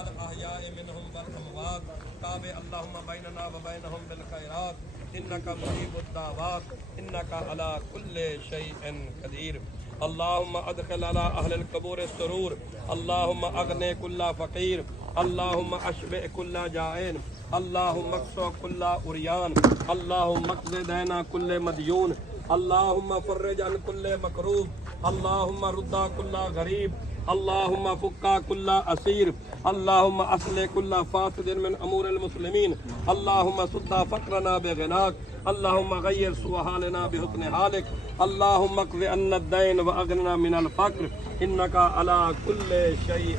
الأحياء منهم والأموات تابع اللهم بيننا وبينهم بالخيرات إنك مجيب الدعوات إنك على كل شيء قدير اللهم ادخل على اهل القبور السرور اللهم اغني كل فقير اللهم اشبع كل جائع اللهم اكسو كل عريان اللهم اقض دين كل مديون اللهم فرج عن كل مكروب اللهم رد كل غريب اللهم فك كل اسير اللهم اصلح كل فاسد من امور المسلمين اللهم سد فقرنا بغناك اللهم غير سوء حالنا بحسن حالك اللهم اقض عنا الدين واغننا من الفقر انك على كل شيء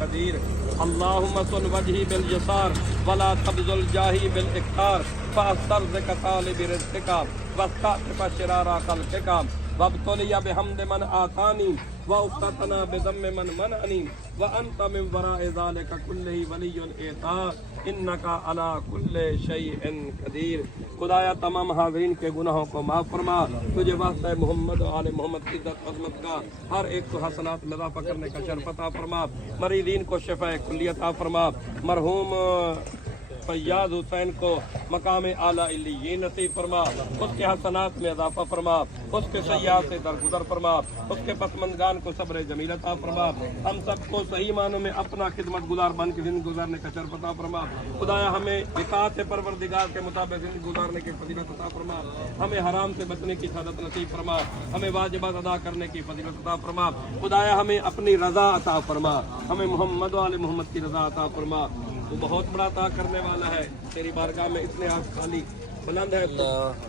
قدير اللهم صل وجهي باليسار ولا تبذل جاهي بالاكثار فاسترزق طالب رزقك واستعطف شرار خلقك وابتلي بحمد من آتاني وافتتنا بذم من منعني وانت من وراء ذلك كله ولي اعطاء انك على كل شيء قدیر خدایا تمام حاضرین کے گناہوں کو معاف فرما تجھے واسطہ محمد و آل محمد کی عزت عظمت کا ہر ایک کو حسنات میں اضافہ کرنے کا شرف عطا فرما مریضین کو شفاء کلی عطا فرما مرحوم فیاض حسین کو مقام اعلیٰ علیین نصیب فرما اس کے حسنات میں اضافہ فرما اس کے سیاحت سے درگزر فرما اس کے پسماندگان کو صبر جمیل عطا فرما ہم سب کو صحیح معنوں میں اپنا خدمت گزار بن کے زندگی گزارنے کا شرف عطا فرما خدایا ہمیں اطاعت پروردگار کے مطابق زندگی گزارنے کی فضیلت عطا فرما ہمیں حرام سے بچنے کی سعادت نصیب فرما ہمیں واجبات ادا کرنے کی فضیلت عطا فرما خدایا ہمیں اپنی رضا عطا فرما ہمیں محمد و آل محمد کی رضا عطا فرما تو بہت بڑا عطا کرنے والا ہے تیری بارگاہ میں اتنے ہاتھ خالی بلند ہے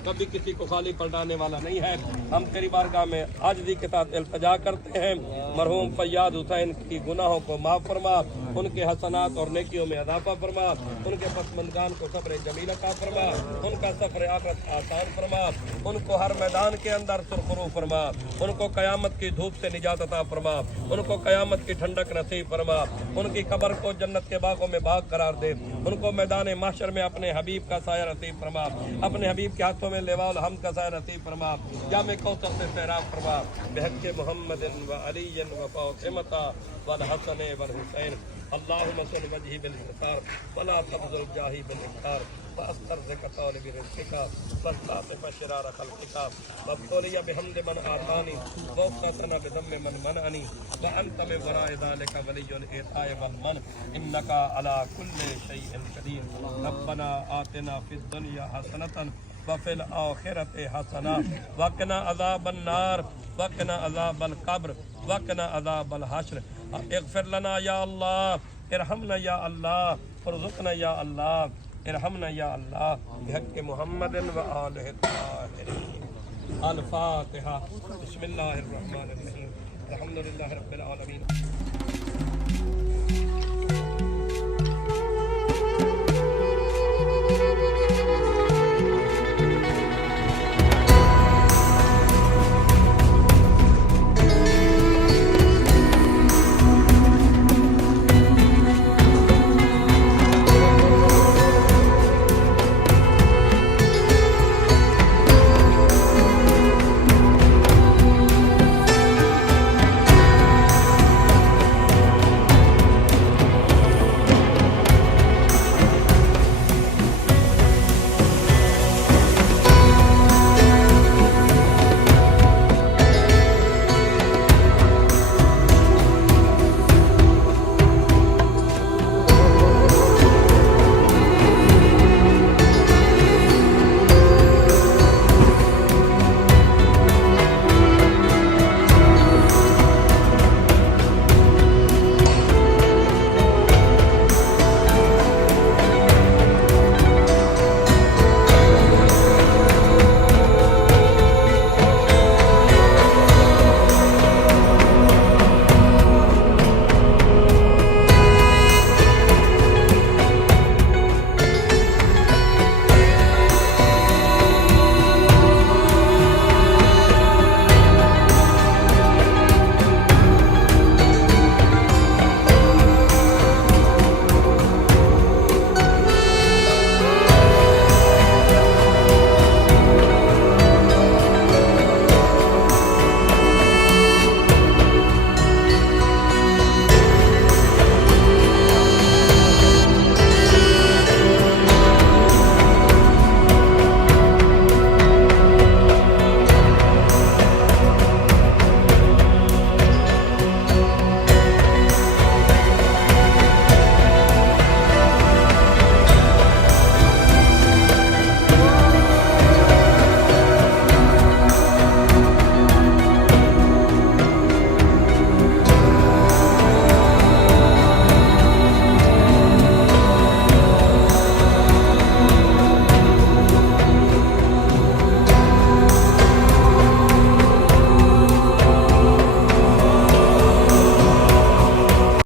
کبھی کسی کو خالی پلٹانے والا نہیں ہے ہم تیری بارگاہ میں عاجزی کے ساتھ التجا کرتے ہیں مرحوم فیاض حسین کی گناہوں کو معاف فرما ان کے حسنات اور نیکیوں میں اضافہ فرما ان کے پسماندگان کو صبر جمیل عطا فرما ان کا سفر آخرت آسان فرما ان کو ہر میدان کے اندر سرخرو فرما ان کو قیامت کی دھوپ سے نجات عطا فرما ان کو قیامت کی ٹھنڈک نصیب فرما ان کی قبر کو جنت کے باغوں میں باغ قرار دے ان کو میدان محشر میں اپنے حبیب کا سایہ نصیب فرما اپنے حبیب کے ہاتھوں میں لواء الحمد کا سایہ نصیب فرما جام کوثر سے سیراب فرما بحق محمد و علی و فاطمہ والحسن والحسین اللهم صل وجهي بالانتصار ولا تبذل جاهي بالاكثار واسترزق طالب رزقك واستعطف شرار خلقك وابتلي بحمد من آتاني وافتتنا بذم من منعني وانت من وراء ذلك ولي الاعطاء والمن انك على كل شيء قدير ربنا آتنا في الدنيا حسنة وفي الآخرة حسنة وقنا عذاب النار وقنا عذاب القبر وقنا عذاب الحشر اغفر لنا یا اللہ ارحمنا یا اللہ ارزقنا یا اللہ ارحمنا یا اللہ بحق محمد و آلہ الطاہرین الفاتحہ بسم اللہ الرحمن الرحیم الحمدللہ رب العالمین